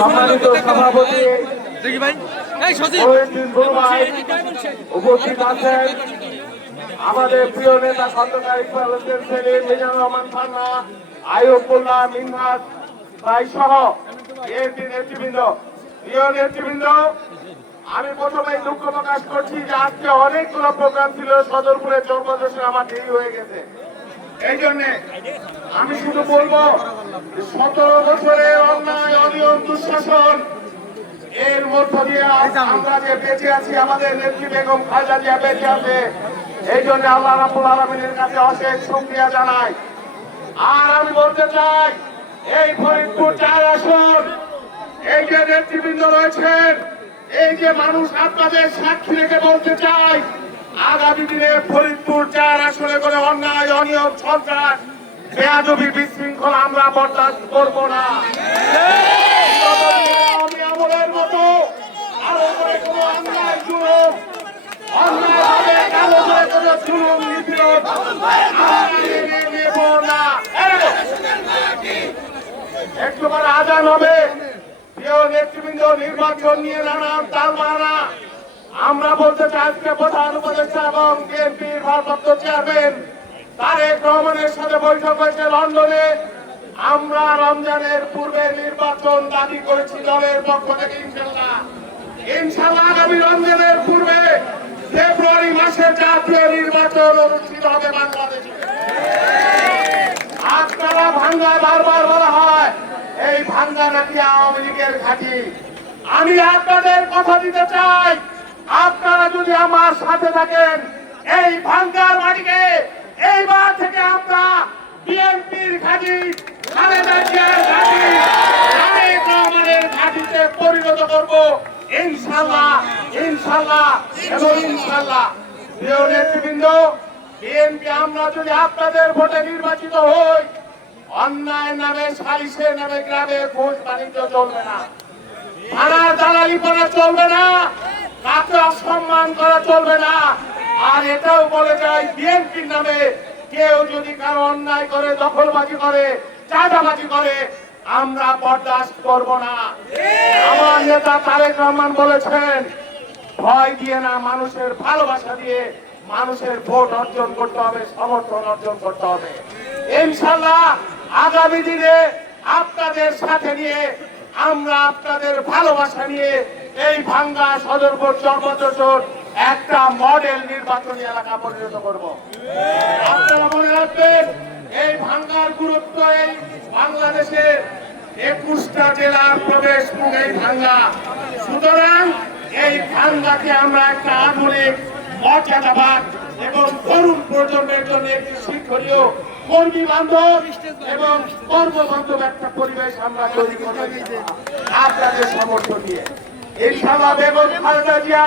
সম্মানিত সভাপতি উপস্থিত আছেন। আমাদের প্রিয় নেতা খন্দকার ইকবাল হোসেন সেলিম মিজানুর রহমান খান্না আয়ুবুল্লাহ মিনহাজ ভাই সহ এএনপি নেতৃবৃন্দ। প্রিয় নেতৃবৃন্দ আমি প্রথমে দুঃখ প্রকাশ করছি যে আজকে অনেকগুলো প্রোগ্রাম ছিল সদরপুরে জন্মদশে আমার দেরি হয়ে গেছে। এই জন্যে আমি শুধু বলব সতেরো বছরের অন্যায় অনিয়ম দুঃশাসন এর মধ্য দিয়ে আমরা যে বেঁচে আছি আমাদের নেত্রী বেগম জিয়া বেঁচে আছে। এই জন্য আল্লাহ রাবুল আলমিনের কাছে অশেষ শুক্রিয়া জানাই। আর আমি বলতে চাই এই ফরিদপুর চার আসন এই যে নেতৃবৃন্দ রয়েছেন এই যে মানুষ আপনাদের সাক্ষী রেখে বলতে চাই আগামী দিনে ফরিদপুর চার আসনে করে অন্যায় অনিয়ম সন্ত্রাস বেয়াদবি বিশৃঙ্খলা আমরা বরদাস্ত করব না। একটুবার আজান হবে। প্রিয় নেতৃবৃন্দ, নির্বাচন নিয়ে নানান তালমানা আমরা বলতে চাই আজকে প্রধান উপদেষ্টা এবং বিএনপির ভারপ্রাপ্ত চেয়ারম্যান তারেক রহমানের সাথে বৈঠক হয়েছে লন্ডনে। আমরা রমজানের পূর্বে নির্বাচন দাবি করেছি দলের পক্ষ থেকে ইনশাল্লাহ ইনশাল্লাহ আগামী রমজানের পূর্বে ফেব্রুয়ারি মাসে জাতীয় নির্বাচন অনুষ্ঠিত হবে বাংলাদেশে। আপনারা ভাঙ্গায় বারবার বলা হয়, এই ভাঙ্গা নাকি আওয়ামী লীগের ঘাঁটি। আমি আপনাদের কথা দিতে চাই, আপনারা যদি আমার সাথে থাকেন, এই ভাঙ্গার মাটিকে আপনাদের ভোটে নির্বাচিত হই অন্যায় নামে সালিসে নামে গ্রামে ঘুষ বাণিজ্য চলবে না দালালি করা চলবে না কাকে অসম্মান করা চলবে না আর এটাও বলে যায়, বিএনপির নামে কেউ যদি কারও অন্যায় করে, দখলবাজি করে চাঁদাবাজি করে, আমরা বরদাস্ত করব না। আমার নেতা তারেক রহমান বলেছেন, ভয় দিয়ে না মানুষের ভালোবাসা দিয়ে মানুষের ভোট অর্জন করতে হবে, সমর্থন অর্জন করতে হবে। ইনশাল্লাহ আগামী দিনে আপনাদের সাথে নিয়ে, আমরা আপনাদের ভালোবাসা নিয়ে এই ভাঙ্গা সদরপুর চর্মচর একটা মডেল নির্বাচনী এলাকা পরিণত করব। আপনারা মনে রাখবেন এই ভাঙ্গার গুরুত্ব এই বাংলাদেশের একুশটা জেলার প্রবেশ এই ভাঙ্গা সুতরাং এই ভাঙ্গাকে আমরা একটা আধুনিক মর্যাদাবাদ এবং তরুণ প্রজন্মের জন্য একটি শিক্ষণীয় কর্মী বান্ধব এবং কর্মবান্ধব একটা পরিবেশ আমরা তৈরি চাই। আপনাদের সমর্থন নিয়ে ইনশাআল্লাহ বেগম খালেদা জিয়া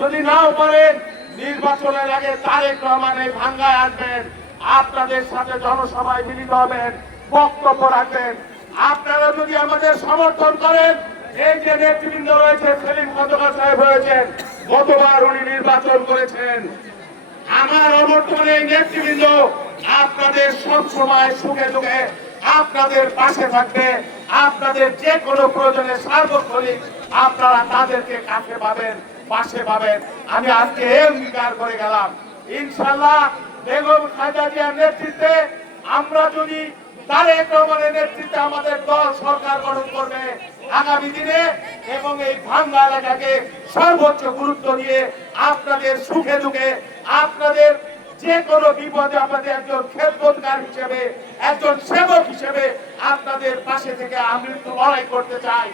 যদি নাও পারেন, নির্বাচনের আগে তারেক রহমান এই ভাঙ্গায় আসবেন আপনাদের সাথে জনসভায় মিলিত হবেন, বক্তব্য রাখবেন। আপনারা যদি আমাদের সমর্থন করেন, এই যে নেতৃবৃন্দ রয়েছে, সেলিম খন্দকার সাহেব রয়েছেন, গতবার উনি নির্বাচন করেছেন। আমার অবর্তমানে নেতৃবৃন্দ আপনাদের সব সময় সুখে দুঃখে আপনাদের পাশে থাকবে, আপনাদের যে কোনো প্রয়োজনে সার্বক্ষণিক আপনারা তাদেরকে কাছে পাবেন, পাশে পাবেন। আমি আজকে অঙ্গীকার করে গেলাম। ইনশাল্লাহ বেগম খাজা জিয়ার নেতৃত্বে আমরা যদি তারেক রহমানের নেতৃত্বে আমাদের দল সরকার গঠন করবে আগামী দিনে এবং এই ভাঙ্গা এলাকাকে সর্বোচ্চ গুরুত্ব দিয়ে আপনাদের সুখে দুঃখে, আপনাদের যে কোনো বিপদে আমাদের একজন খেদমতকার হিসেবে, একজন সেবক হিসেবে আপনাদের পাশে থেকে আমি লড়াই করতে চাই।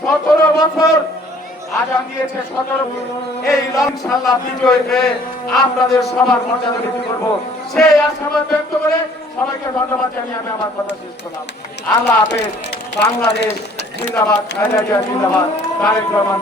সতেরো বছর আজান দিয়েছে সতেরো। এই ইনশাল্লাহ বিজয় আপনাদের সবার মর্যাদা বৃদ্ধি করব। সেই আশাবাদ ব্যক্ত করে সবাইকে ধন্যবাদ জানিয়ে আমি আমার কথা শেষ করলাম। আল্লাহ হাফেজ। বাংলাদেশ জিন্দাবাদ জিয়া জিন্দাবাদ। তারেক রহমান